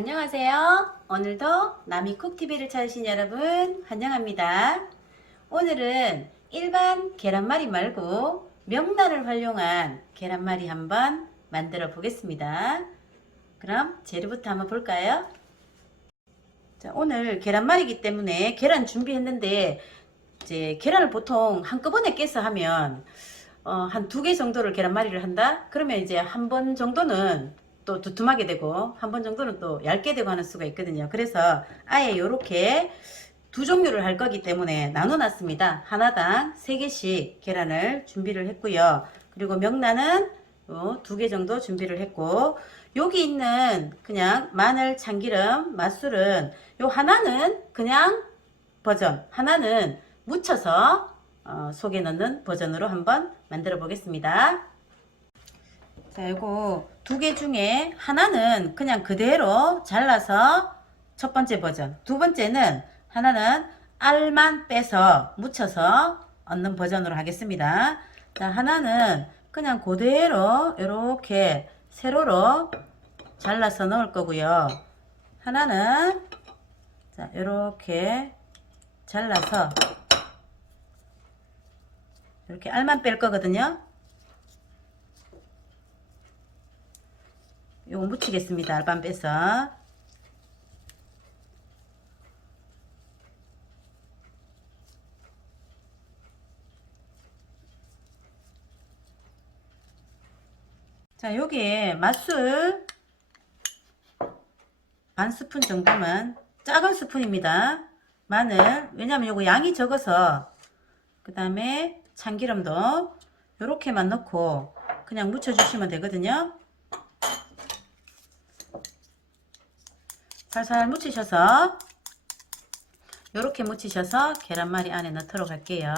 안녕하세요. 오늘도 나미쿡TV를 찾으신 여러분 환영합니다. 오늘은 일반 계란말이 말고 명란을 활용한 계란말이 한번 만들어 보겠습니다. 그럼 재료부터 한번 볼까요? 자, 오늘 계란말이기 때문에 계란 준비했는데 이제 계란을 보통 한꺼번에 깨서 하면 어, 한 두 개 정도를 계란말이를 한다? 그러면 이제 한 번 정도는 또 두툼하게 되고 한 번 정도는 또 얇게 되고 하는 수가 있거든요. 그래서 아예 이렇게 두 종류를 할 거기 때문에 나눠 놨습니다. 하나당 세 개씩 계란을 준비를 했고요. 그리고 명란은 두 개 정도 준비를 했고 여기 있는 그냥 마늘, 참기름, 맛술은 요 하나는 그냥 버전, 하나는 묻혀서 어, 속에 넣는 버전으로 한번 만들어 보겠습니다. 자, 요거 두 개 중에 하나는 그냥 그대로 잘라서 첫 번째 버전, 두 번째는 하나는 알만 빼서 묻혀서 얻는 버전으로 하겠습니다. 자, 하나는 그냥 그대로 이렇게 세로로 잘라서 넣을 거고요. 하나는 자, 이렇게 잘라서 이렇게 알만 뺄 거거든요. 요거 묻히겠습니다. 알밤 빼서. 자, 여기에 맛술 반 스푼 정도만 작은 스푼입니다. 마늘 왜냐면 요거 양이 적어서 그 다음에 참기름도 요렇게만 넣고 그냥 묻혀 주시면 되거든요. 살살 묻히셔서 요렇게 묻히셔서 계란말이 안에 넣도록 할게요.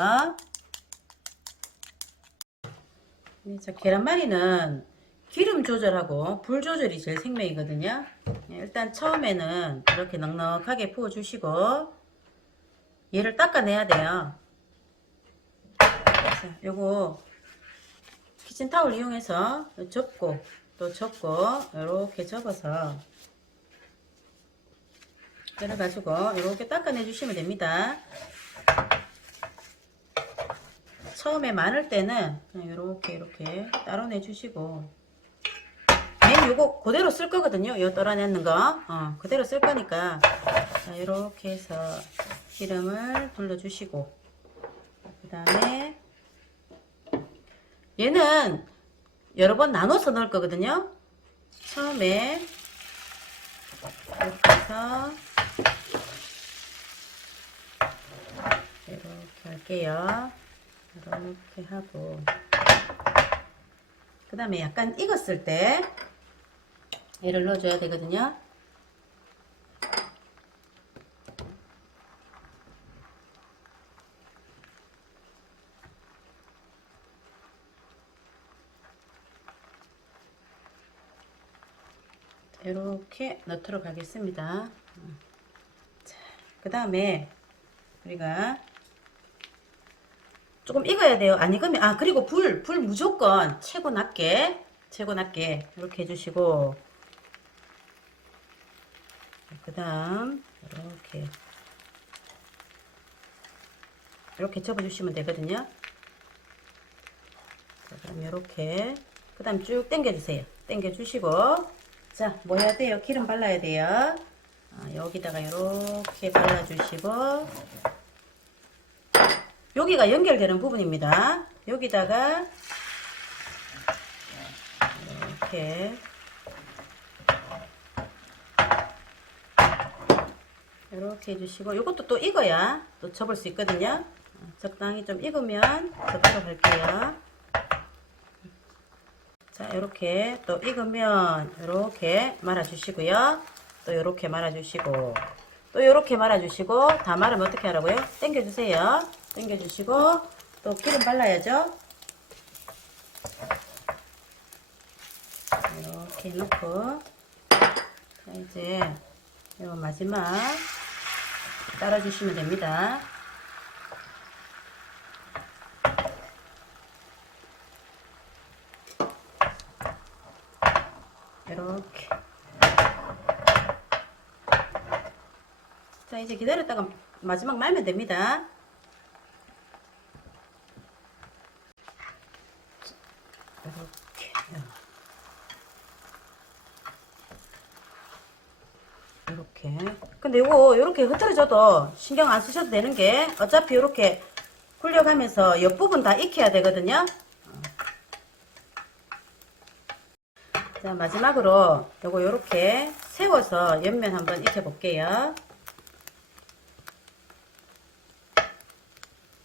네, 자, 계란말이는 기름 조절하고 불 조절이 제일 생명이거든요. 네, 일단 처음에는 이렇게 넉넉하게 부어 주시고 얘를 닦아내야 돼요. 자, 요거 키친타올 이용해서 접고 또 접고 이렇게 접어서 그래가지고 이렇게 닦아내 주시면 됩니다. 처음에 많을 때는 그냥 이렇게 이렇게 따로 내주시고 맨 요거 그대로 쓸 거거든요. 요 떨어내는 거 어, 그대로 쓸 거니까 자, 이렇게 해서 기름을 둘러주시고 그 다음에 얘는 여러 번 나눠서 넣을 거거든요. 처음에 이렇게 해서 이렇게 할게요. 이렇게 하고 그 다음에 약간 익었을 때 얘를 넣어줘야 되거든요. 이렇게 넣도록 하겠습니다. 그 다음에 우리가 조금 익어야 돼요. 안 익으면 아 그리고 불불 무조건 최고 낮게 최고 낮게 이렇게 해주시고 그 다음 이렇게 이렇게 접어주시면 되거든요. 자, 그럼 이렇게 그 다음 쭉 당겨주세요. 당겨주시고 자 뭐 해야 돼요? 기름 발라야 돼요. 아, 여기다가 이렇게 발라주시고 여기가 연결되는 부분입니다. 여기다가 이렇게 이렇게 해주시고 이것도 또 익어야 또 접을 수 있거든요. 적당히 좀 익으면 접도록 할게요. 자 이렇게 또 익으면 이렇게 말아주시고요. 또 이렇게 말아주시고 또 이렇게 말아주시고 다 말으면 어떻게 하라고요? 당겨주세요. 당겨주시고 또 기름 발라야죠. 이렇게 놓고 자 이제 요 마지막 따라주시면 됩니다. 이렇게 자, 이제 기다렸다가 마지막 말면 됩니다. 이렇게. 근데 이거 이렇게 흐트러져도 신경 안 쓰셔도 되는 게 어차피 이렇게 굴려가면서 옆부분 다 익혀야 되거든요. 자, 마지막으로 요거 요렇게 세워서 옆면 한번 익혀 볼게요.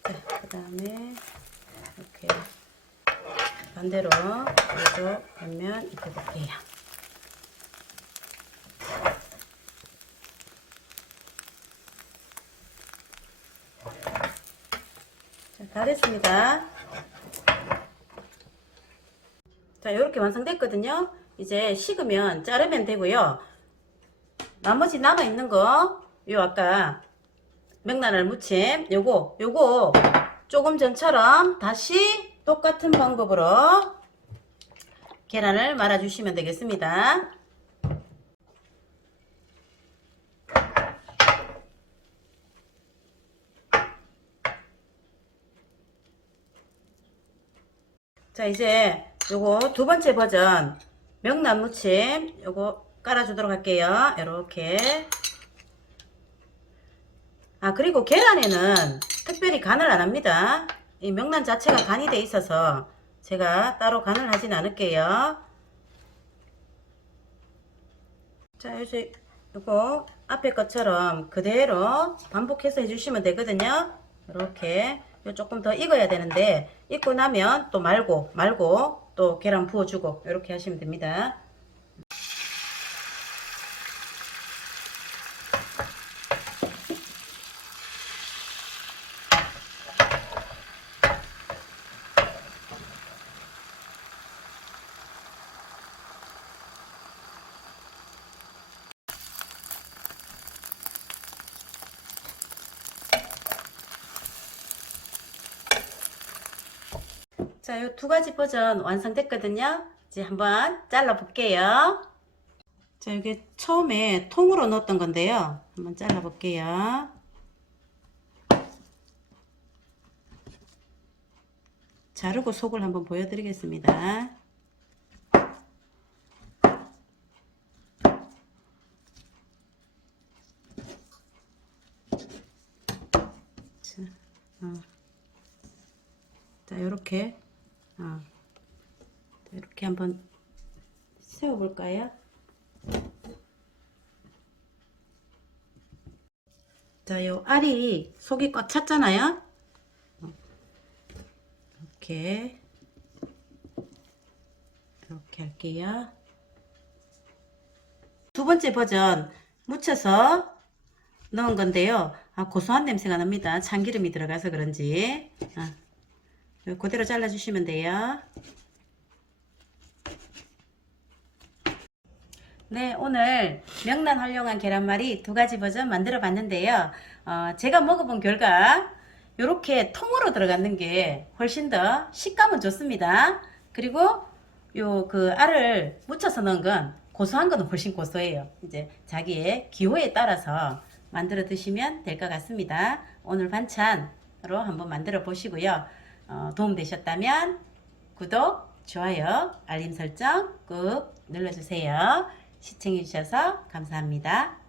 자, 그 다음에 이렇게 반대로 요거 옆면 익혀 볼게요. 다 됐습니다. 자, 이렇게 완성됐거든요. 이제 식으면 자르면 되고요. 나머지 남아있는 거, 요 아까 명란알 무침, 요거, 요거 조금 전처럼 다시 똑같은 방법으로 계란을 말아주시면 되겠습니다. 자 이제 요거 두 번째 버전 명란 무침 요거 깔아주도록 할게요. 이렇게. 아 그리고 계란에는 특별히 간을 안 합니다. 이 명란 자체가 간이 돼 있어서 제가 따로 간을 하진 않을게요. 자 이제 요거 앞에 것처럼 그대로 반복해서 해주시면 되거든요. 이렇게. 요 조금 더 익어야 되는데 익고 나면 또 말고 말고 또 계란 부어주고 이렇게 하시면 됩니다. 자, 요두 가지 버전 완성됐거든요. 이제 한번 잘라 볼게요. 자, 이게 처음에 통으로 넣었던 건데요. 한번 잘라 볼게요. 자르고 속을 한번 보여드리겠습니다. 자, 어. 자, 요렇게, 어. 자, 이렇게 한번 세워 볼까요? 자, 요 알이 속이 꽉 찼잖아요? 어. 이렇게, 이렇게 할게요. 두 번째 버전 묻혀서 넣은 건데요. 아, 고소한 냄새가 납니다. 참기름이 들어가서 그런지. 아. 그대로 잘라주시면 돼요. 네, 오늘 명란 활용한 계란말이 두 가지 버전 만들어 봤는데요. 어, 제가 먹어본 결과 이렇게 통으로 들어가는 게 훨씬 더 식감은 좋습니다. 그리고 요 그 알을 묻혀서 넣은 건 고소한 거는 훨씬 고소해요. 이제 자기의 기호에 따라서 만들어 드시면 될 것 같습니다. 오늘 반찬으로 한번 만들어 보시고요. 어, 도움 되셨다면 구독, 좋아요, 알림 설정 꾹 눌러주세요. 시청해주셔서 감사합니다.